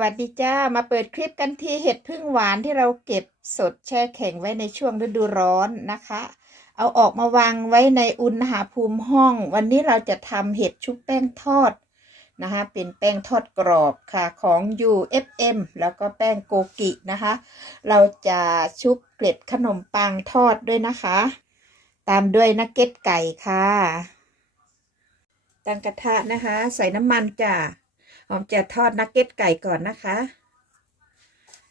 วัสดีจ้า มาเปิดคลิปกันที่เห็ดพึ่งหวานที่เราเก็บสดแช่แข็งไว้ในช่วงฤดูร้อนนะคะ เอาออกมาวางไว้ในอุณหภูมิห้อง วันนี้เราจะทำเห็ดชุบแป้งทอดนะคะ เป็นแป้งทอดกรอบค่ะของ UFM แล้วก็แป้งโกกินะคะ เราจะชุบเกล็ดขนมปังทอดด้วยนะคะ ตามด้วยนักเก็ตไก่ค่ะ ตั้งกระทะนะคะ ใส่น้ำมันจ้ะ หอมจะทอดนักเก็ตไก่ก่อนนะคะ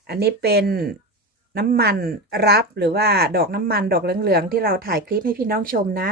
อันนี้เป็นน้ำมันรับหรือว่าดอกน้ำมันดอกเหลืองๆที่เราถ่ายคลิปให้พี่น้องชมนะ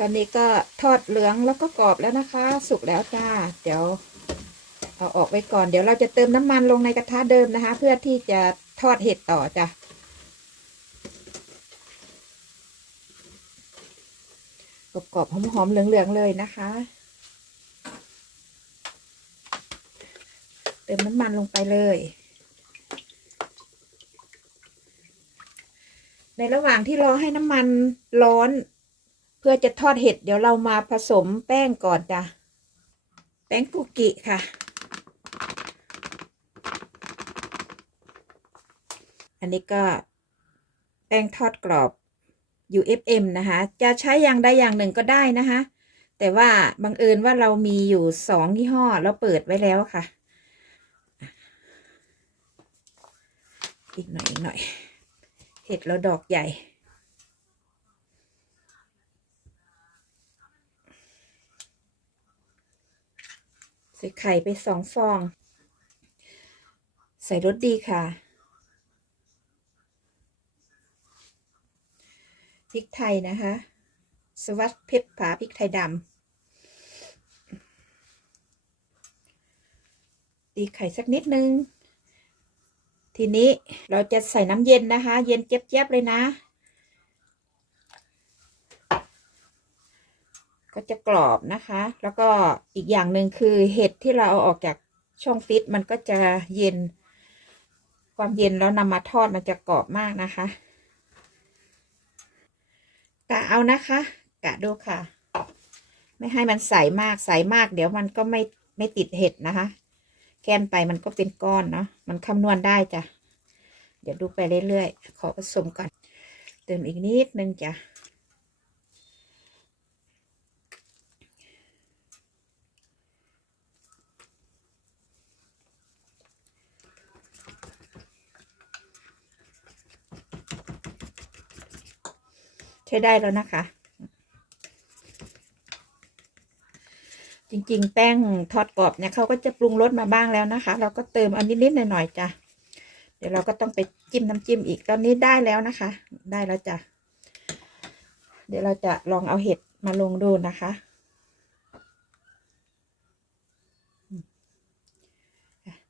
ตอนนี้ก็ทอดเหลืองแล้วก็กรอบแล้วนะคะ สุกแล้วจ้า เดี๋ยวเอาออกไว้ก่อน เดี๋ยวเราจะเติมน้ำมันลงในกระทะเดิมนะคะ เพื่อที่จะทอดเห็ดต่อจ้ะกรอบๆหอมๆเหลืองๆเลยนะคะ เติมน้ำมันลงไปเลย ในระหว่างที่รอให้น้ำมันร้อน เพื่อจะทอดเห็ดเดี๋ยวเรามาผสมแป้งก่อนจ้ะแป้งกุกิค่ะ อันนี้ก็แป้งทอดกรอบ UFM นะคะ จะใช้อย่างใดอย่างหนึ่งก็ได้นะคะ แต่ว่าบังเอิญว่าเรามีอยู่สองยี่ห้อแล้วเปิดไว้แล้วค่ะ อีกหน่อยอีกหน่อย เห็ดเราดอกใหญ่ ใส่ไข่ไปสองฟอง ใส่รสดีค่ะพริกไทยนะคะ สวัสดเพชรผาพริกไทยดำตีไข่สักนิดนึง ทีนี้เราจะใส่น้ำเย็นนะคะ เย็นเจี๊ยบๆเลยนะ ก็จะกรอบนะคะ แล้วก็อีกอย่างหนึ่งคือเห็ดที่เราเอาออกจากช่องฟิตมันก็จะเย็น ความเย็นแล้วนำมาทอดมันจะกรอบมากนะคะกะเอานะคะ กะดูค่ะ ไม่ให้มันใสมากใสมาก เดี๋ยวมันก็ไม่ไม่ติดเห็ดนะคะ แกนไปมันก็เป็นก้อนเนาะมันคำนวณได้จ้ะเดี๋ยวดูไปเรื่อยๆ ขอผสมก่อนเติมอีกนิดนึงจ้ะ ใช้ได้แล้วนะคะ จริงๆ แป้งทอดกรอบเนี่ยเขาก็จะปรุงรสมาบ้างแล้วนะคะ เราก็เติมเอานิดๆหน่อยๆจ้ะเดี๋ยวเราก็ต้องไปจิ้มน้ำจิ้มอีกตอนนี้ได้แล้วนะคะ ได้แล้วจ้ะเดี๋ยวเราจะลองเอาเห็ดมาลงดูนะคะ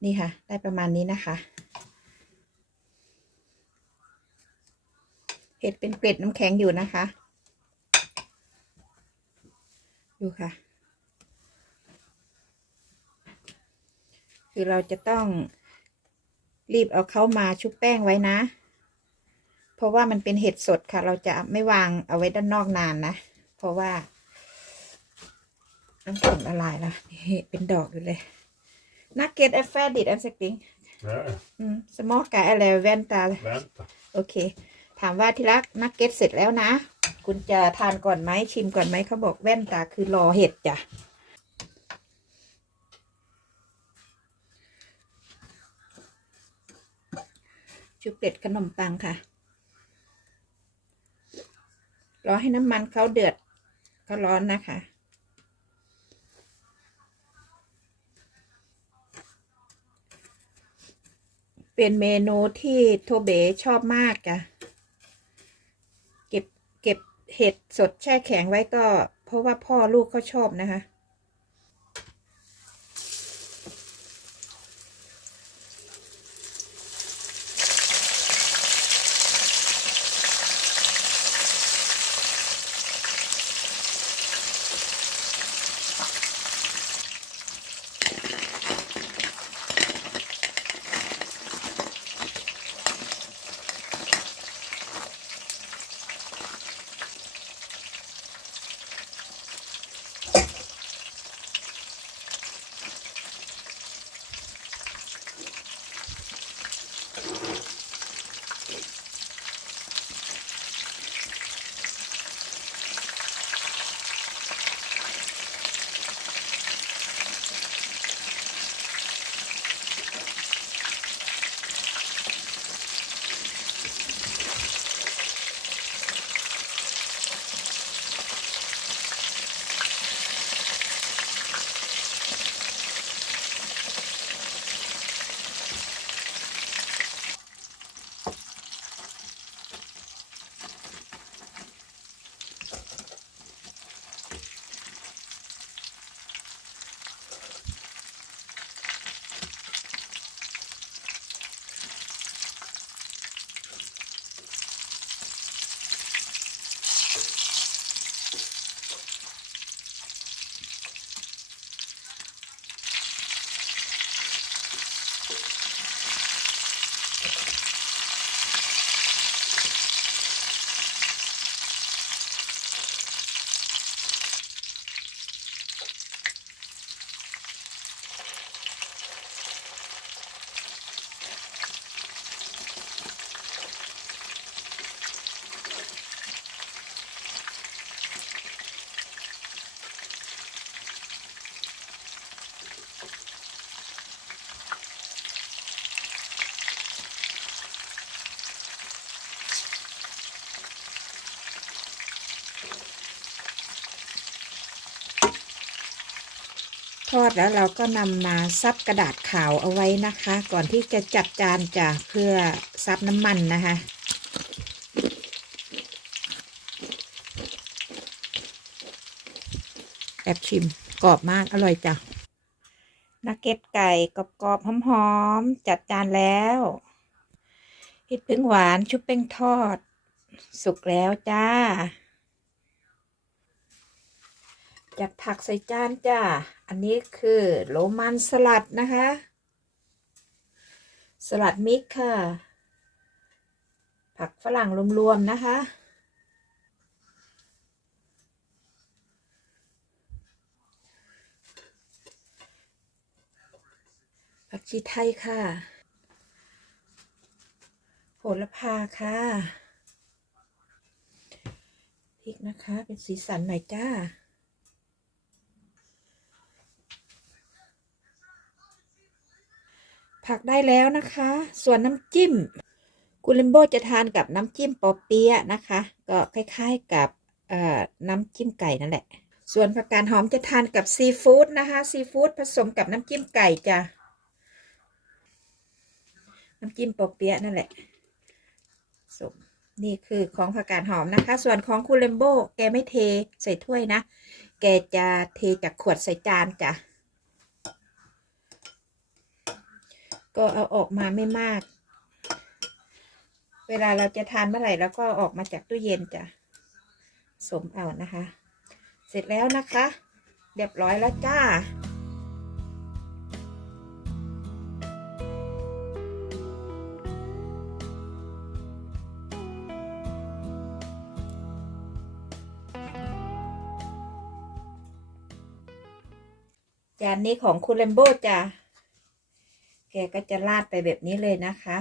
นี่ค่ะ ได้ประมาณนี้นะคะ เห็ดเป็นเกล็ดน้ำแข็งอยู่นะคะ ดูค่ะ คือเราจะต้องรีบเอาเข้ามาชุบแป้งไว้นะ เพราะว่ามันเป็นเห็ดสดค่ะ เราจะไม่วางเอาไว้ด้านนอกนานนะ เพราะว่าน้ำแข็งละลายแล้วนี่เป็นดอกอยู่เลยนักเก็ตแอฟแฟดิดอันสักติง Nej, อืมสมอกกะอะไรแว่นตา vänta. โอเค ถามว่าที่รักนักเก็ตเสร็จแล้วนะ คุณจะทานก่อนไหมชิมก่อนไหมเขาบอกแว่นตาคือรอเห็ดจ้ะชุบเกล็ดขนมปังค่ะ รอให้น้ำมันเขาเดือดเขาร้อนนะคะเป็นเมนูที่โทเบชอบมากอะ เห็ดสดแช่แข็งไว้ก็ เพราะว่าพ่อลูกเขาชอบนะคะ ทอดแล้วเราก็นำมาซับกระดาษขาวเอาไว้นะคะ ก่อนที่จะจัดจานจ้ะเพื่อซับน้ำมันนะคะ แอบชิมกรอบมากอร่อยจ้ะนักเก็ตไก่กรอบๆหอมๆจัดจานแล้วเห็ดพึ่งหวานชุบแป้งทอด สุกแล้วจ้า จัดผักใส่จานจ้า อันนี้คือโรมันสลัดนะคะ สลัดมิกค่ะ ผักฝรั่งรวมๆนะคะผักชีไทยค่ะ โหระพาค่ะ พริกนะคะ เป็นสีสันหน่อยจ้า ผัก ได้แล้วนะคะ ส่วนน้ำจิ้มกุลิมโบจะทานกับน้ำจิ้มปอเปี๊ยะนะคะ ก็คล้ายๆกับน้ำจิ้มไก่นั่นแหละ ส่วนผักกาดหอมจะทานกับซีฟู้ดนะคะซีฟู้ดผสมกับน้ำจิ้มไก่จ้ะน้ำจิ้มปอเปี๊ยะนั่นแหละสมนี่คือของผักกาดหอมนะคะ ส่วนของคุณเลมโบแกไม่เทใส่ถ้วยนะ แกจะเทจากขวดใส่จานจ้ะ ก็เอาออกมาไม่มาก เวลาเราจะทานเมื่อไหร่แล้วก็ออกมาจากตู้เย็นจ้ะสมเอานะคะ เสร็จแล้วนะคะ เรียบร้อยแล้วจ้าจานนี้ของคุณเลมโบจ้ะ แกก็จะราดไปแบบนี้เลยนะคะ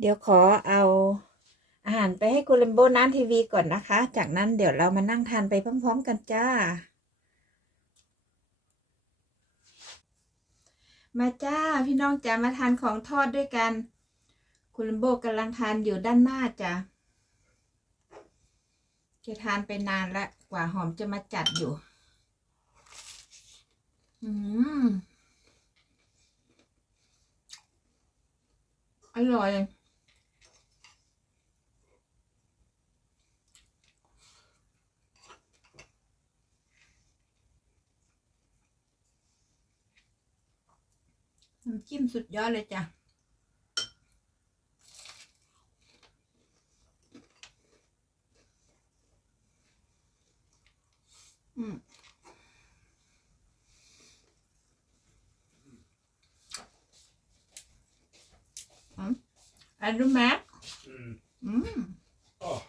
เดี๋ยวขอเอาอาหารไปให้คุณเลมโบน้านทีวีก่อนนะคะ จากนั้นเดี๋ยวเรามานั่งทานไปพร้อม ๆ กันจ้า มาจ้าพี่น้องจ้ามาทานของทอดด้วยกัน คุณเลมโบกำลังทานอยู่ด้านหน้าจ้ะจะทานไปนานแล้วกว่าหอมจะมาจัดอยู่ อืมอร่อยน้ำจิ้มสุดยอดเลยจ้ะ อืมอืมอันดูแม็ก Mm. อืม Oh.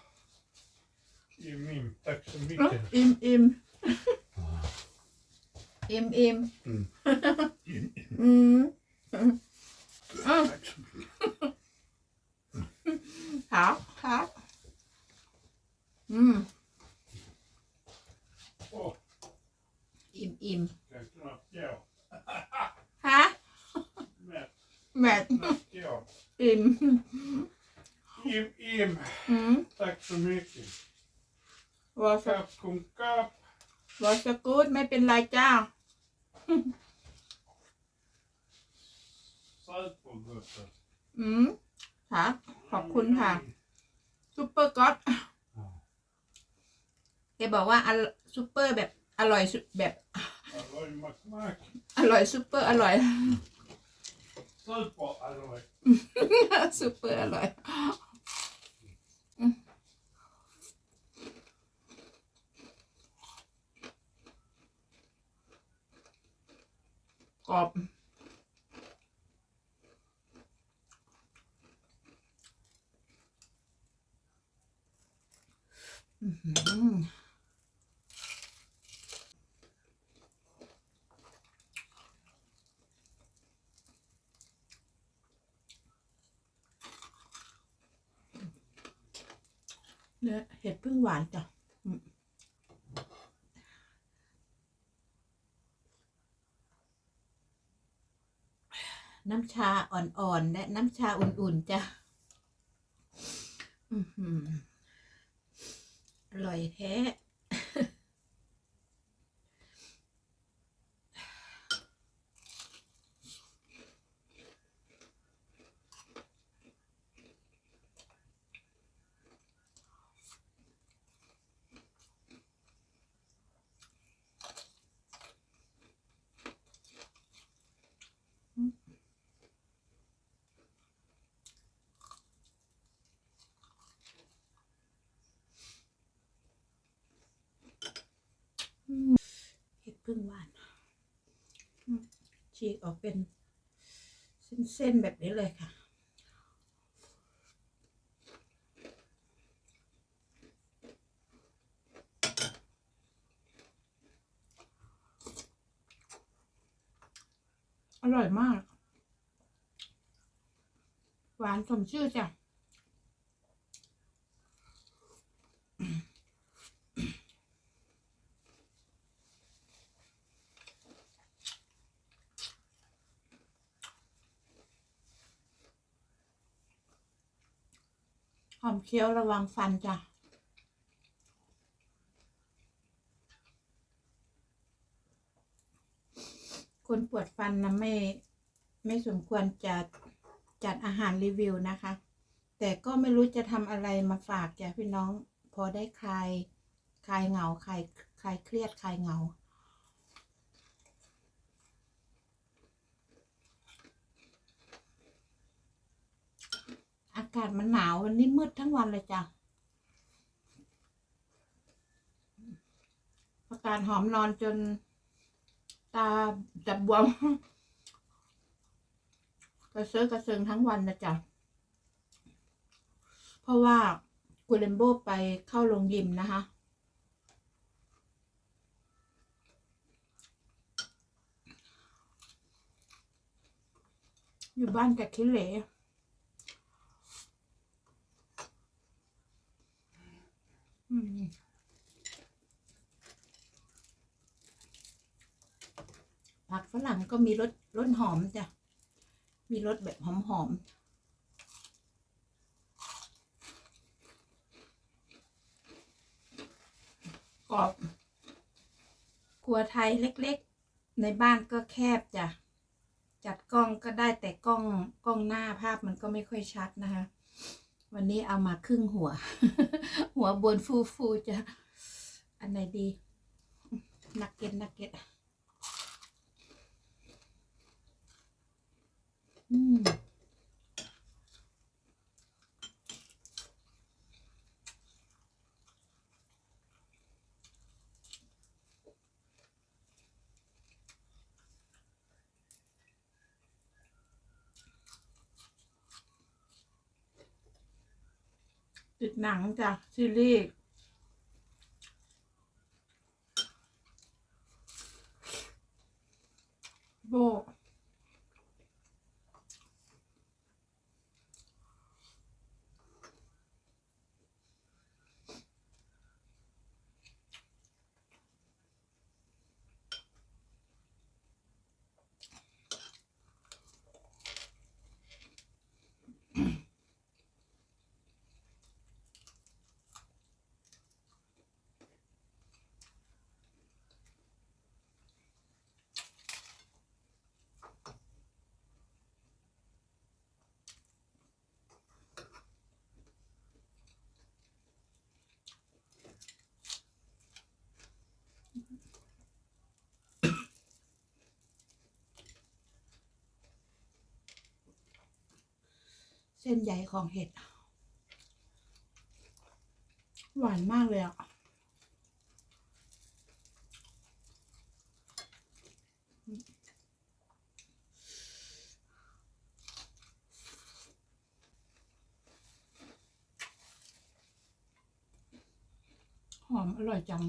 Jimmy, tack så อะ mycket. อิ่มอิ่มอิ่มอิ่ม Mm. อืมอะ Tack så mycket. ครับครับอืม Åh, อิ่มอิ่ม kan knappt gå. ฮะ Men แมท knappt gå. อิ่ม Im, im. อืม Tack så mycket. วอส Kapp kom kapp. วอสกูดไม่เป็นไรจ้า Supergott. อืมครับขอบคุณค่ะ ซุปเปอร์ก็อตแกบอกว่าอร่อยซุปเปอร์แบบ อร่อยสุดแบบ Halloj, mack, mack. อร่อยซุปเปอร์อร่อย Super halloj. ซุปเปอร์อร่อยอืมกรอบอื้อหือ เห็ดพึ่งหวานจ้ะน้ำชาอ่อนๆ และน้ำชาอุ่นๆ จ้ะ อื้อหืออร่อยแท้ รึ่งหวานฉีกออกเป็นเส้นๆแบบนี้เลยค่ะ อร่อยมาก หวานสมชื่อจ้ะ หอมเคี้ยวระวังฟันจ้ะคนปวดฟันนะไม่ไม่สมควรจะจัดอาหารรีวิวนะคะ แต่ก็ไม่รู้จะทำอะไรมาฝากจ้ะพี่น้อง พอได้คลายคลายเหงาคลายคลายเครียดคลายเหงา อากาศมันหนาววันนี้มืดทั้งวันเลยจ้ะอากาศหอมนอนจน ตาจับบวมกระเซาะกระเซิงทั้งวันนะจ๊ะเพราะว่ากูเลมโบไปเข้าโรงยิมนะคะอยู่บ้านกับคิเลอืม ผักฝรั่งก็มีรสรสหอมจ้ะ มีรสแบบหอมหอมๆกรอบครัวไทยเล็กๆ ในบ้านก็แคบจ้ะ จัดกล้องก็ได้แต่กล้องกล้องหน้าภาพมันก็ไม่ค่อยชัดนะคะ วันนี้เอามาครึ่งหัว หัวบนฟูฟูๆจะ อันไหนดี นักเก็ตนักเก็ต อืม ติดหนังจ้ะซีรีส์โบ เส้นใยของเห็ด หวานมากเลยอะหอมอร่อยจัง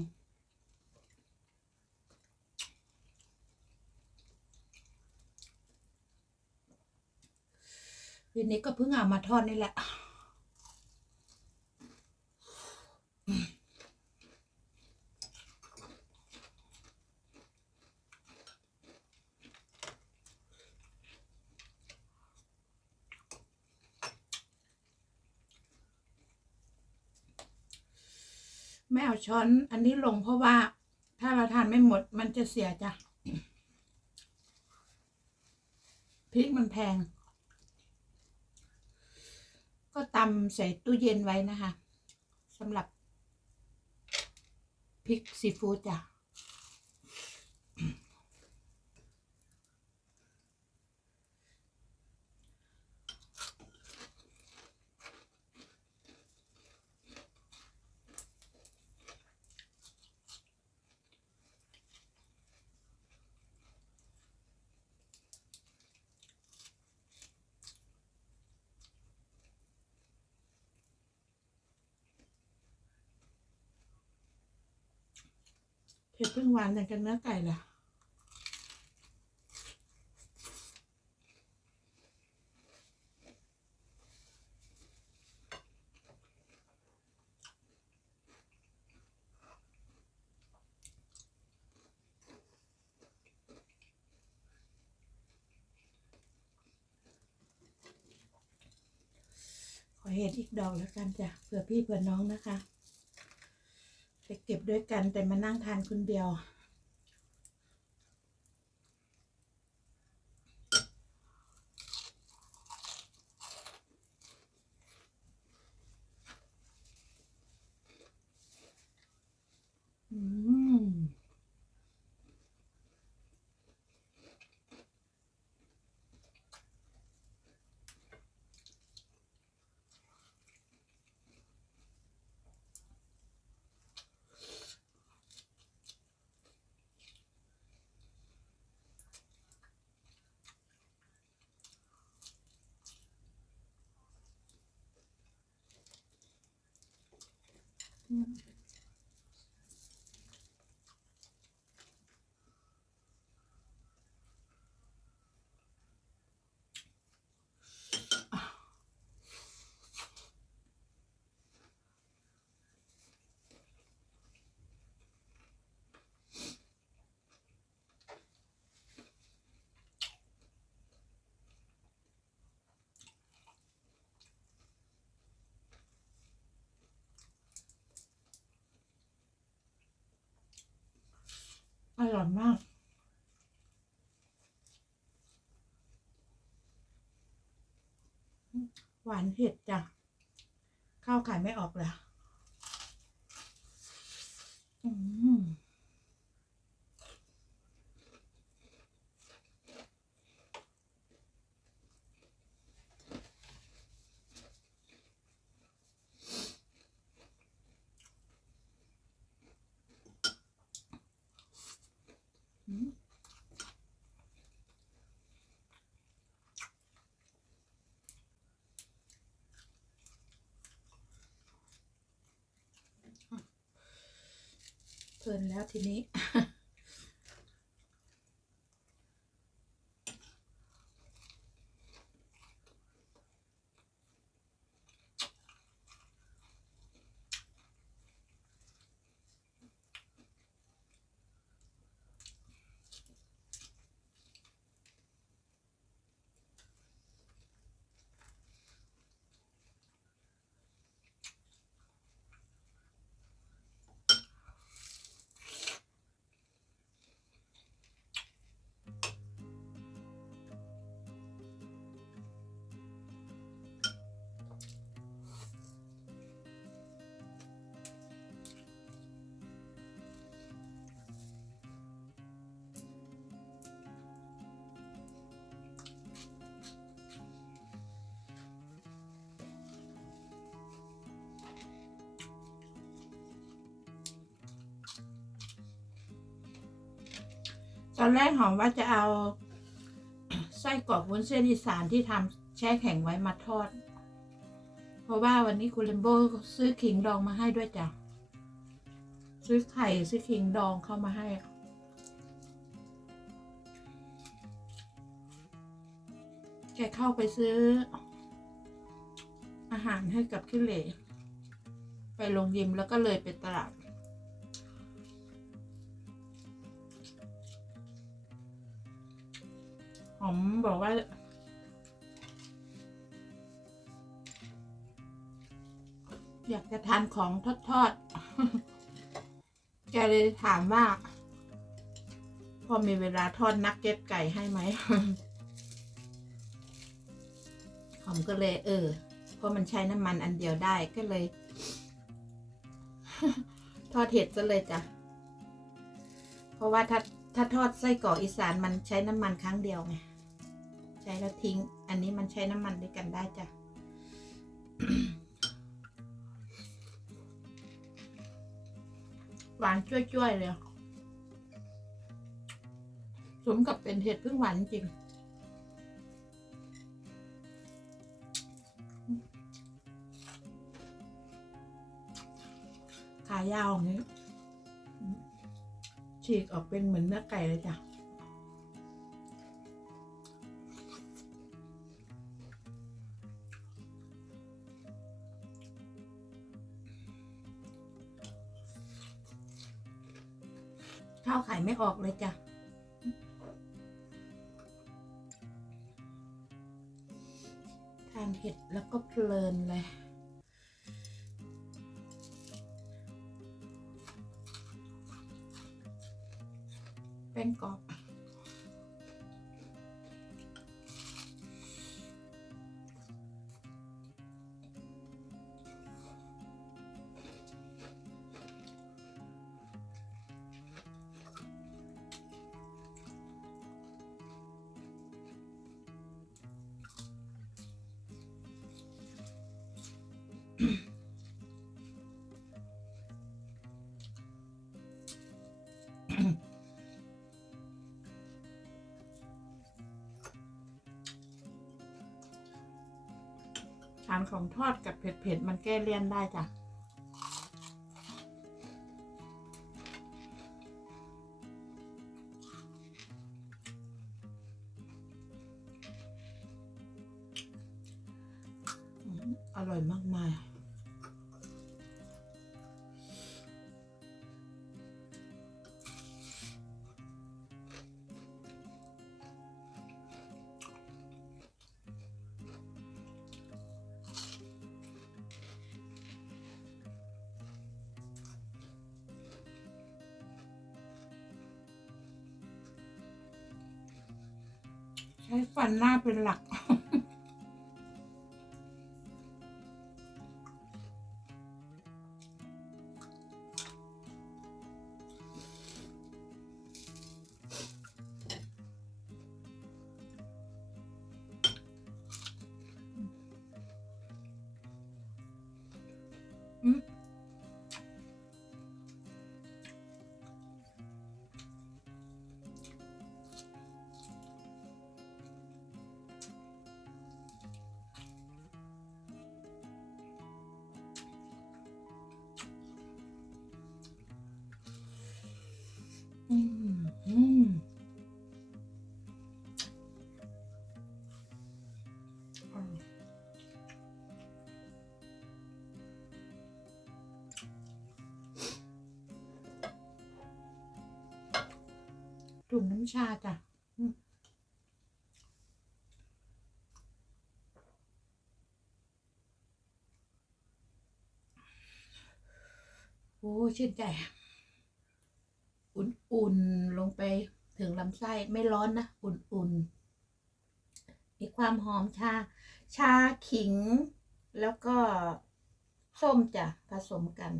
ทีนี้ก็เพิ่งเอามาทอดนี่แหละไม่เอาช้อนอันนี้ลงเพราะว่าถ้าเราทานไม่หมดมันจะเสียจ้ะพริกมันแพง ก็ตำใส่ตู้เย็นไว้นะคะสำหรับพริกซีฟู้ดจ้ะ ผ็ดเพิ่งหวานอย่างกับเนื้อไก่ล่ะขอเห็ดอีกดอกแล้วกันจ้ะเผื่อพี่เผื่อน้องนะคะ เก็บด้วยกันแต่มานั่งทานคนเดียว Нет. อร่อยมากหวานเผ็ดจ้ะข้าวขายไม่ออกเลยอืมอืม เพลินแล้วทีนี้ ตอนแรกหอมว่าจะเอาไส้กรอกวุ้นเส้นอีสานที่ทำแช่แข็งไว้มาทอด เพราะว่าวันนี้คุณเลมโบซื้อขิงดองมาให้ด้วยจ้ะ ซื้อไข่ซื้อขิงดองเข้ามาให้ แกเข้าไปซื้อ อาหารให้กับขี้เหร่ไปลงยิมแล้วก็เลยไปตลาด หอมบอกว่า อยากจะทานของทอดๆแกเลยถามว่าพอมีเวลาทอดนักเก็ตไก่ให้ไหมหอมก็เลย เออเพราะมันใช้น้ำมันอันเดียวได้ก็เลย ทอดเห็ดซะเลยจ้ะ เพราะว่าถ้าถ้าทอดไส้กรอกอีสานมันใช้น้ำมันครั้งเดียวไง ใช้แล้วทิ้ง อันนี้มันใช้น้ำมันด้วยกันได้จ้ะหวานจ้วยๆเลยสมกับเป็นเห็ดพึ่งหวานจริง ขายาวอย่างนี้ฉีกออกเป็นเหมือนเนื้อไก่เลยจ้ะ ข้าวไข่ไม่ออกเลยจ้ะทานเผ็ดแล้วก็เพลินเลยเป็นกรอบานของทอดกับเผ็ดๆมันแก้เลี่ยนได้จ้ะ เป็นหลัก จุ่มน้ำชาจ้ะโอ้ชื่นใจ อุ่นๆ ลงไปถึงลำไส้ไม่ร้อนนะ อุ่นๆ มีความหอมชา ชาขิง แล้วก็ส้มจ้ะผสมกัน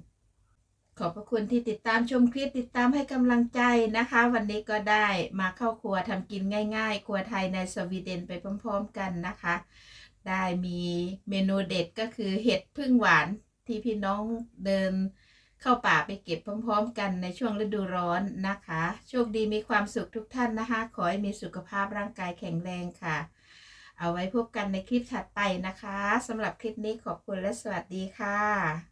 ขอบพระคุณที่ติดตามชมคลิปติดตามให้กำลังใจนะคะ วันนี้ก็ได้มาเข้าครัวทำกินง่าย ๆ ครัวไทยในสวีเดนไปพร้อม ๆ กันนะคะ ได้มีเมนูเด็ดก็คือเห็ดพึ่งหวานที่พี่น้องเดินเข้าป่าไปเก็บพร้อม ๆ กันในช่วงฤดูร้อนนะคะ โชคดีมีความสุขทุกท่านนะคะ ขอให้มีสุขภาพร่างกายแข็งแรงค่ะ เอาไว้พบกันในคลิปถัดไปนะคะสำหรับคลิปนี้ขอบคุณและสวัสดีค่ะ